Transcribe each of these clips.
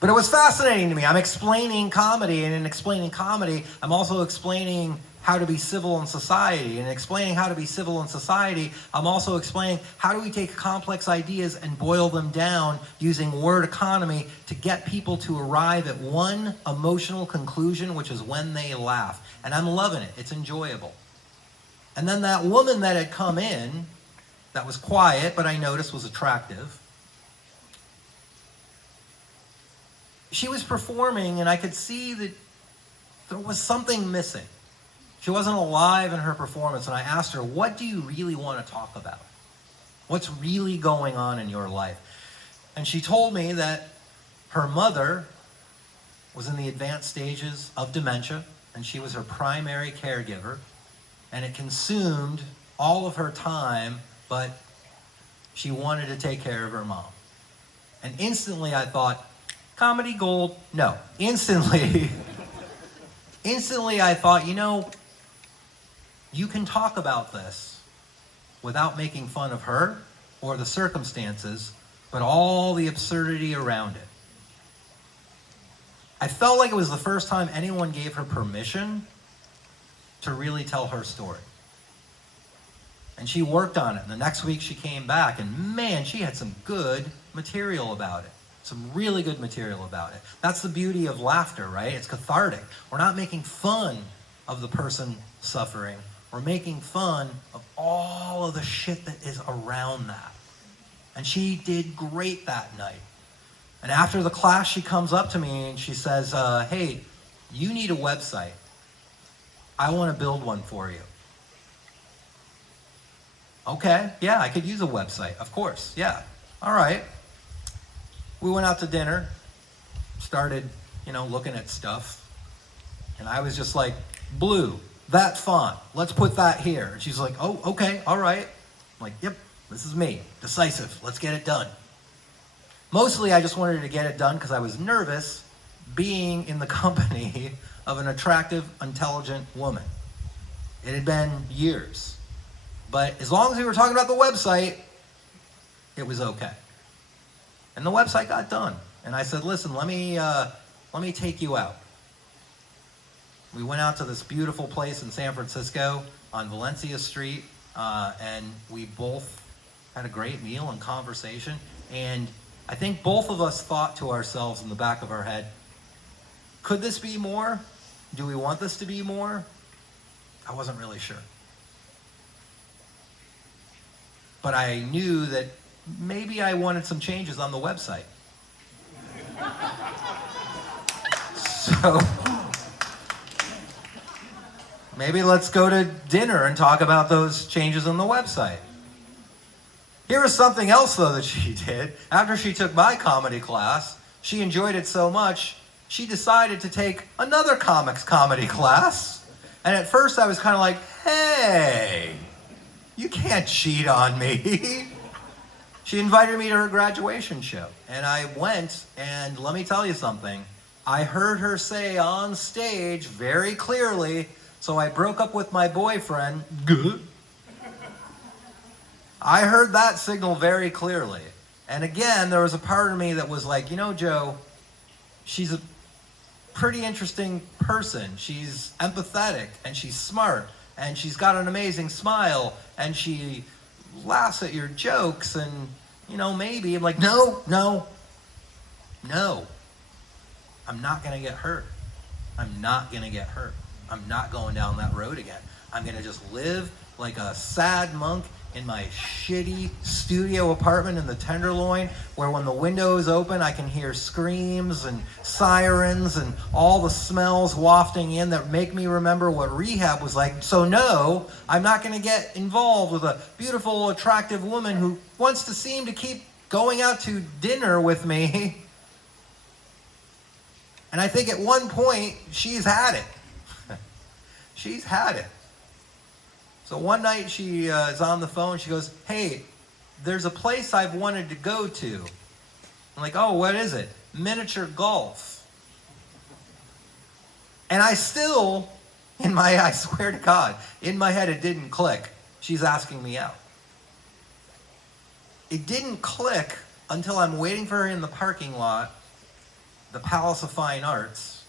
But it was fascinating to me. I'm explaining comedy, and in explaining comedy, I'm also explaining how to be civil in society. And in explaining how to be civil in society, I'm also explaining how do we take complex ideas and boil them down using word economy to get people to arrive at one emotional conclusion, which is when they laugh. And I'm loving it. It's enjoyable. And then that woman that had come in, that was quiet, but I noticed was attractive, she was performing, and I could see that there was something missing. She wasn't alive in her performance, and I asked her, what do you really want to talk about? What's really going on in your life? And she told me that her mother was in the advanced stages of dementia, and she was her primary caregiver, and it consumed all of her time, but she wanted to take care of her mom. And instantly I thought, comedy gold? No. Instantly I thought, you can talk about this without making fun of her or the circumstances, but all the absurdity around it. I felt like it was the first time anyone gave her permission to really tell her story. And she worked on it. And the next week she came back, and man, she had some good material about it. Some really good material about it. That's the beauty of laughter, right? It's cathartic. We're not making fun of the person suffering. We're making fun of all of the shit that is around that. And she did great that night. And after the class, she comes up to me and she says, hey, you need a website. I want to build one for you. Okay, yeah, I could use a website, of course, yeah. All right. We went out to dinner, started, looking at stuff. And I was just like, blue, that font, let's put that here. And she's like, oh, okay, all right. I'm like, yep, this is me, decisive, let's get it done. Mostly I just wanted to get it done because I was nervous being in the company of an attractive, intelligent woman. It had been years. But as long as we were talking about the website, it was okay. And the website got done. And I said, listen, let me take you out. We went out to this beautiful place in San Francisco on Valencia Street, and we both had a great meal and conversation. And I think both of us thought to ourselves in the back of our head, could this be more? Do we want this to be more? I wasn't really sure. But I knew that maybe I wanted some changes on the website. So maybe let's go to dinner and talk about those changes on the website. Here was something else, though, that she did. After she took my comedy class, she enjoyed it so much, she decided to take another comics comedy class. And at first I was kind of like, hey, you can't cheat on me. She invited me to her graduation show. And I went, and let me tell you something. I heard her say on stage very clearly, so I broke up with my boyfriend. Good. I heard that signal very clearly. And again, there was a part of me that was like, Joe, she's a pretty interesting person. She's empathetic, and she's smart, and she's got an amazing smile, and she laughs at your jokes, and, maybe. I'm like, no. I'm not going to get hurt. I'm not going going down that road again. I'm going to just live like a sad monk in my shitty studio apartment in the Tenderloin, where when the window is open, I can hear screams and sirens and all the smells wafting in that make me remember what rehab was like. So no, I'm not going to get involved with a beautiful, attractive woman who wants to seem to keep going out to dinner with me. And I think at one point, she's had it. She's had it. So one night she is on the phone. She goes, hey, there's a place I've wanted to go to. I'm like, oh, what is it? Miniature golf. And I still, I swear to God, in my head it didn't click. She's asking me out. It didn't click until I'm waiting for her in the parking lot. the Palace of Fine Arts,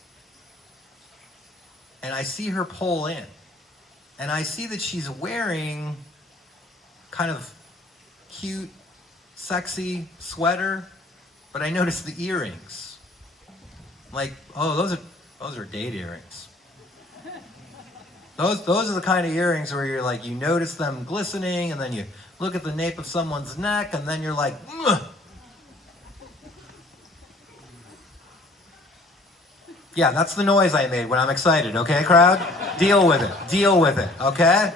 and I see her pull in, and I see that she's wearing kind of cute, sexy sweater, but I notice the earrings. Like, oh, those are date earrings. Those are the kind of earrings where you're like, you notice them glistening, and then you look at the nape of someone's neck, and then you're like, ugh. Yeah, that's the noise I made when I'm excited, okay, crowd? Deal with it, okay?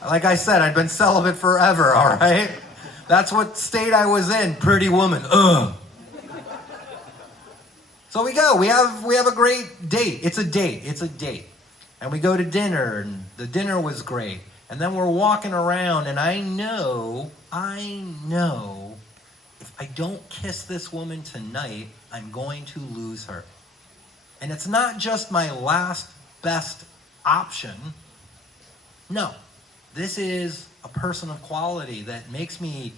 Like I said, I've been celibate forever, all right? That's what state I was in, pretty woman, ugh. So we go, we have a great date. It's a date. And we go to dinner, and the dinner was great. And then we're walking around, and I know, if I don't kiss this woman tonight, I'm going to lose her. And it's not just my last best option. No, this is a person of quality that makes me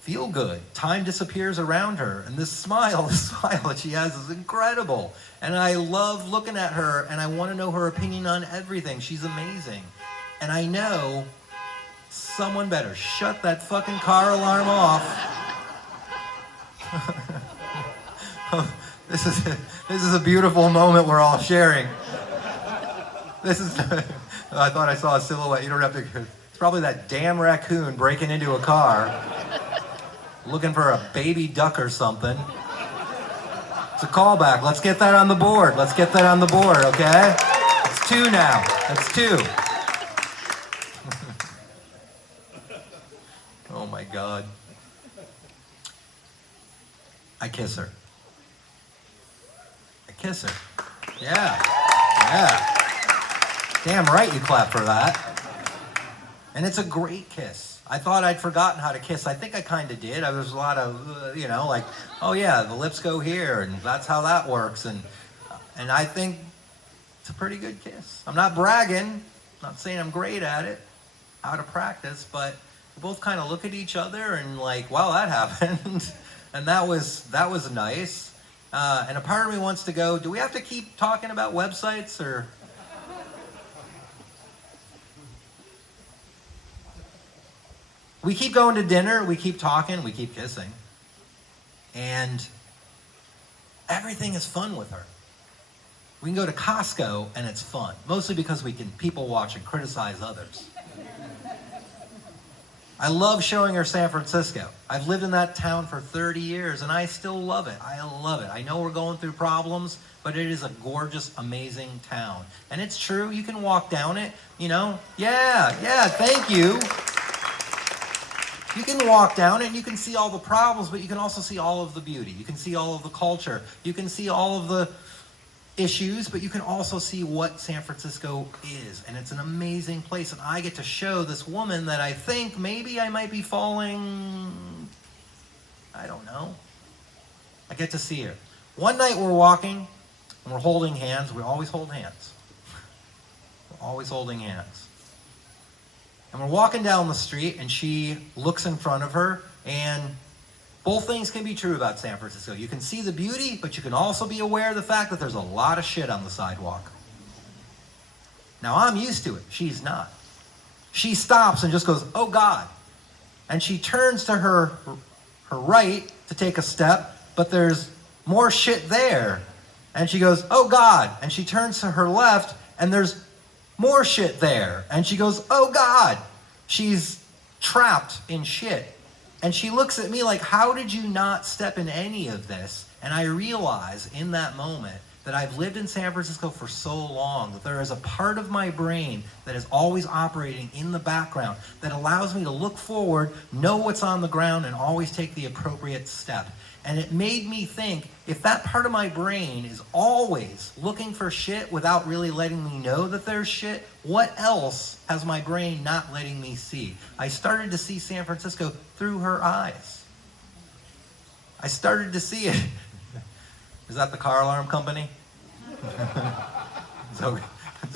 feel good. Time disappears around her, and the smile that she has is incredible. And I love looking at her, and I want to know her opinion on everything. She's amazing. And I know someone better shut that fucking car alarm off. This is a beautiful moment we're all sharing. I thought I saw a silhouette. You don't have to. It's probably that damn raccoon breaking into a car, looking for a baby duck or something. It's a callback. Let's get that on the board. Okay? It's 2 now. That's 2. Oh my God. I kiss her. Yeah. Damn right you clap for that. And it's a great kiss. I thought I'd forgotten how to kiss. I think I kind of did. There was a lot of, like, oh yeah, the lips go here, and that's how that works. And I think it's a pretty good kiss. I'm not bragging. Not saying I'm great at it, out of practice, but we both kind of look at each other and like, wow, that happened. And that was nice. And a part of me wants to go, do we have to keep talking about websites, or? We keep going to dinner, we keep talking, we keep kissing. And everything is fun with her. We can go to Costco and it's fun, mostly because we can people watch and criticize others. I love showing her San Francisco. I've lived in that town for 30 years, and I still love it. I know we're going through problems, but it is a gorgeous, amazing town. And it's true, you can walk down it, Yeah, thank you. You can walk down it, and you can see all the problems, but you can also see all of the beauty. You can see all of the culture. You can see all of the issues, but you can also see what San Francisco is, and it's an amazing place. And I get to show this woman that I think maybe I might be falling, I don't know. I get to see her. One night we're walking and we're holding hands. We always hold hands. We're always holding hands. And we're walking down the street, and she looks in front of her, and both things can be true about San Francisco. You can see the beauty, but you can also be aware of the fact that there's a lot of shit on the sidewalk. Now, I'm used to it. She's not. She stops and just goes, oh God. And she turns to her right to take a step, but there's more shit there. And she goes, oh God. And she turns to her left, and there's more shit there. And she goes, oh God. She's trapped in shit. And she looks at me like, how did you not step in any of this? And I realize in that moment that I've lived in San Francisco for so long that there is a part of my brain that is always operating in the background that allows me to look forward, know what's on the ground, and always take the appropriate step. And it made me think, if that part of my brain is always looking for shit without really letting me know that there's shit, what else has my brain not letting me see? I started to see San Francisco through her eyes. I started to see it. Is that the car alarm company? It's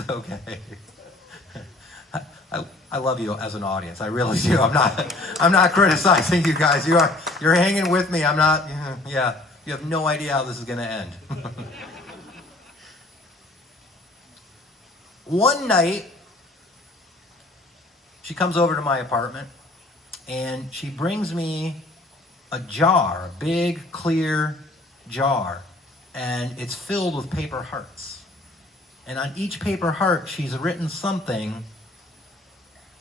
okay. I love you as an audience. I really do. I'm not criticizing you guys. You're hanging with me. I'm not. Yeah. You have no idea how this is going to end. One night, she comes over to my apartment, and she brings me a jar, a big, clear jar, and it's filled with paper hearts. And on each paper heart, she's written something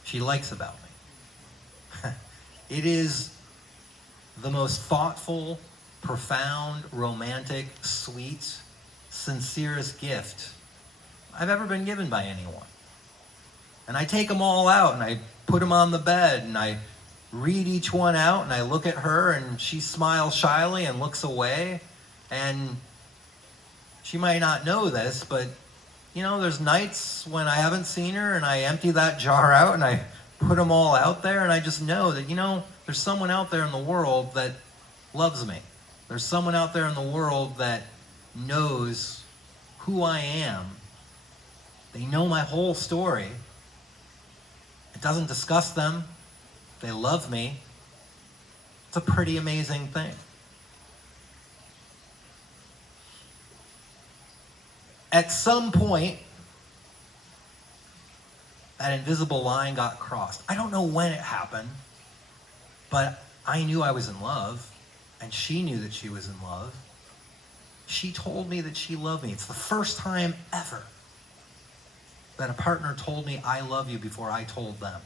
she likes about me. It is the most thoughtful, profound, romantic, sweet, sincerest gift I've ever been given by anyone. And I take them all out and I put them on the bed and I read each one out and I look at her and she smiles shyly and looks away. And she might not know this, but you know, there's nights when I haven't seen her and I empty that jar out and I put them all out there and I just know that, you know, there's someone out there in the world that loves me. There's someone out there in the world that knows who I am. They know my whole story. It doesn't disgust them. They love me. It's a pretty amazing thing. At some point, that invisible line got crossed. I don't know when it happened, but I knew I was in love, and she knew that she was in love. She told me that she loved me. It's the first time ever that a partner told me I love you before I told them.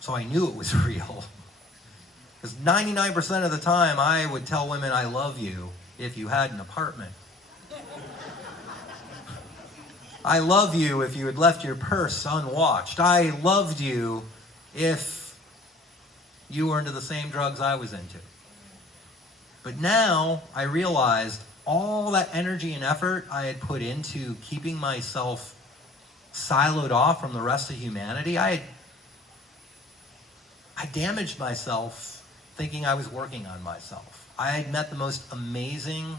So I knew it was real. Because 99% of the time, I would tell women I love you if you had an apartment. I love you if you had left your purse unwatched. I loved you if you were into the same drugs I was into. But now I realized all that energy and effort I had put into keeping myself siloed off from the rest of humanity, I damaged myself thinking I was working on myself. I had met the most amazing,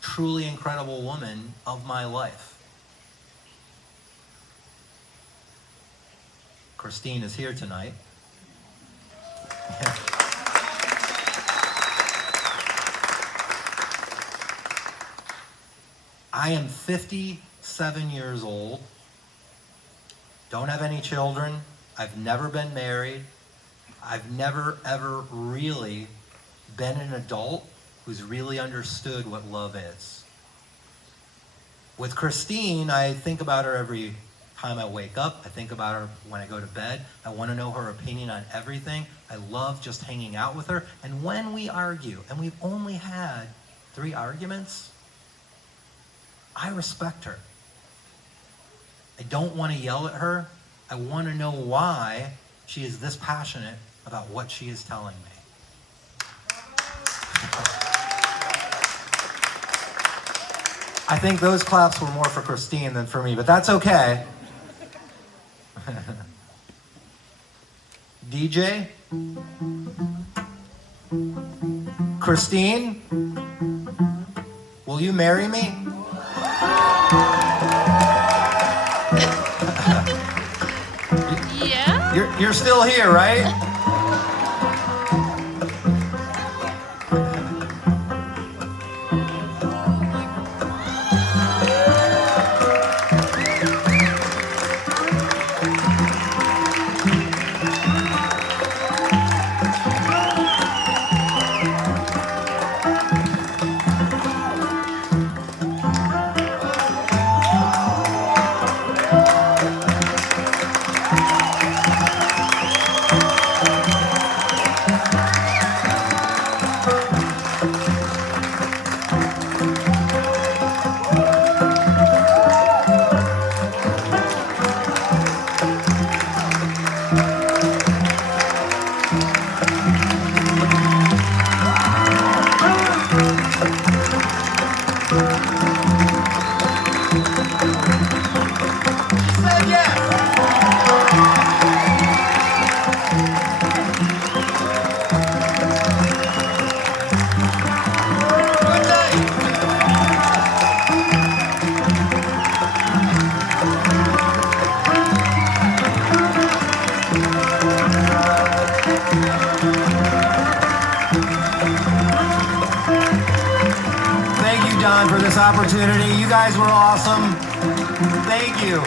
truly incredible woman of my life. Christine is here tonight. I am 57 years old, don't have any children, I've never been married, I've never ever really been an adult who's really understood what love is. With Christine, I think about her every time I wake up. I think about her when I go to bed. I want to know her opinion on everything. I love just hanging out with her. And when we argue, and we've only had 3 arguments, I respect her. I don't want to yell at her. I want to know why she is this passionate about what she is telling me. I think those claps were more for Christine than for me, but that's okay. DJ? Christine? Will you marry me? Yeah? You're still here, right? John, for this opportunity. You guys were awesome. Thank you.